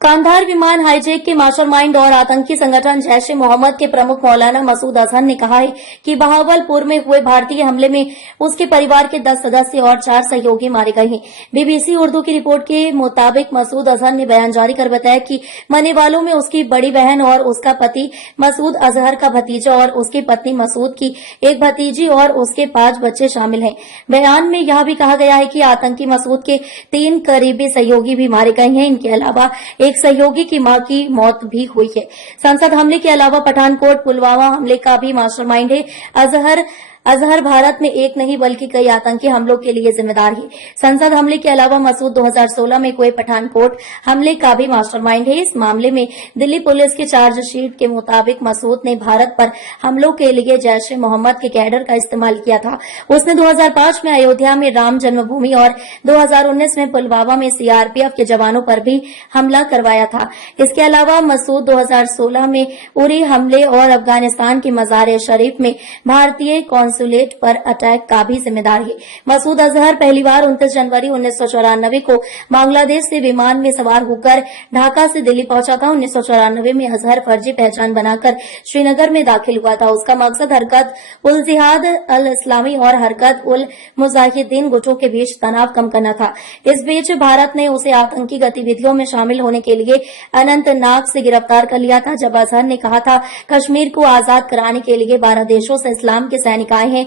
कांधार विमान हाईजैक के मास्टरमाइंड और आतंकी संगठन जैश-ए-मोहम्मद के प्रमुख मौलाना मसूद अजहर ने कहा है कि बहावलपुर में हुए भारतीय हमले में उसके परिवार के 10 सदस्य और 4 सहयोगी मारे गए हैं। बीबीसी उर्दू की रिपोर्ट के मुताबिक मसूद अजहर ने बयान जारी कर बताया कि मरने वालों में उसकी बड़ी बहन और उसका पति मसूद अजहर का भतीजा और उसकी पत्नी मसूद की एक भतीजी और उसके 5 बच्चे शामिल हैं। बयान में यह भी कहा गया है कि आतंकी मसूद के 3 करीबी सहयोगी भी मारे गए हैं। इनके अलावा एक सहयोगी की मां की मौत भी हुई है। संसद हमले के अलावा पठानकोट पुलवामा हमले का भी मास्टरमाइंड है। अजहर भारत में एक नहीं बल्कि कई आतंकी हमलों के लिए जिम्मेदार है। संसद हमले के अलावा मसूद 2016 में हुए पठानकोट हमले का भी मास्टरमाइंड है। इस मामले में दिल्ली पुलिस की चार्जशीट के मुताबिक मसूद ने भारत पर हमलों के लिए जैश-ए-मोहम्मद के कैडर का इस्तेमाल किया था। उसने 2005 में अयोध्या में राम जन्मभूमि और 2019 में पुलवामा में सीआरपीएफ के जवानों पर भी हमला करवाया था। इसके अलावा मसूद 2016 में उरी हमले और अफगानिस्तान के मजार-ए-शरीफ में भारतीय कॉन्सुलेट पर अटैक का भी जिम्मेदार है। मसूद अजहर पहली बार 29 जनवरी 1994 को बांग्लादेश से विमान में सवार होकर ढाका से दिल्ली पहुंचा था। 1994 में अजहर फर्जी पहचान बनाकर श्रीनगर में दाखिल हुआ था। उसका मकसद हरकत उल जिहाद अल इस्लामी और हरकत उल मुजाहिदीन गुटों के बीच तनाव कम करना था। इस बीच भारत ने उसे आतंकी गतिविधियों में शामिल होने के लिए अनंतनाग से गिरफ्तार कर लिया था। जब अजहर ने कहा था कश्मीर को आजाद कराने के लिए 12 देशों से इस्लाम के सैनिक आए हैं,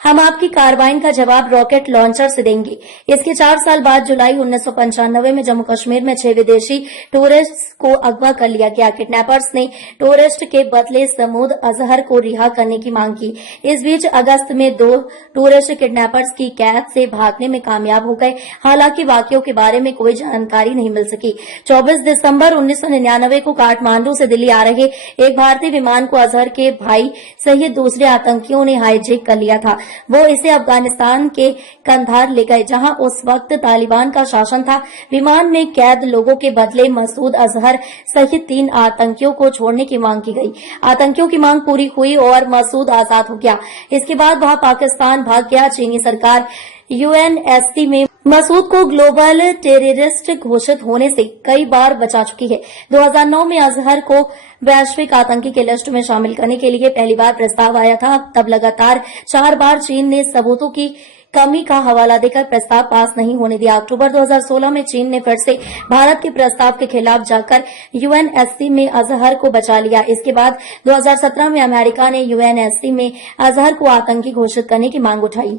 हम आपकी कार्रवाई का जवाब रॉकेट लॉन्चर से देंगे। इसके 4 साल बाद जुलाई 1995 में जम्मू कश्मीर में 6 विदेशी टूरिस्ट को अगवा कर लिया गया। किडनैपर्स ने टूरिस्ट के बदले समूद अजहर को रिहा करने की मांग की। इस बीच अगस्त में 2 टूरिस्ट किडनैपर्स की कैद से भागने में कामयाब हो गए। हालांकि बाकियों के बारे में कोई जानकारी नहीं मिल सकी। 24 दिसंबर 1999 को काठमांडू से दिल्ली आ रहे एक भारतीय विमान को अजहर के भाई सहित दूसरे आतंकियों ने हाईजैक कर लिया था। वो इसे अफगानिस्तान के कंधार ले गए, जहां उस वक्त तालिबान का शासन था। विमान में कैद लोगों के बदले मसूद अजहर सहित 3 आतंकियों को छोड़ने की मांग की गई। आतंकियों की मांग पूरी हुई और मसूद आजाद हो गया। इसके बाद वह पाकिस्तान भाग गया। चीनी सरकार यूएनएससी में मसूद को ग्लोबल टेररिस्ट घोषित होने से कई बार बचा चुकी है। 2009 में अजहर को वैश्विक आतंकी के लिस्ट में शामिल करने के लिए पहली बार प्रस्ताव आया था। तब लगातार 4 बार चीन ने सबूतों की कमी का हवाला देकर प्रस्ताव पास नहीं होने दिया। अक्टूबर 2016 में चीन ने फिर से भारत के प्रस्ताव के खिलाफ जाकर यूएनएससी में अजहर को बचा लिया। इसके बाद 2017 में अमेरिका ने यूएनएससी में अजहर को आतंकी घोषित करने की मांग उठाई।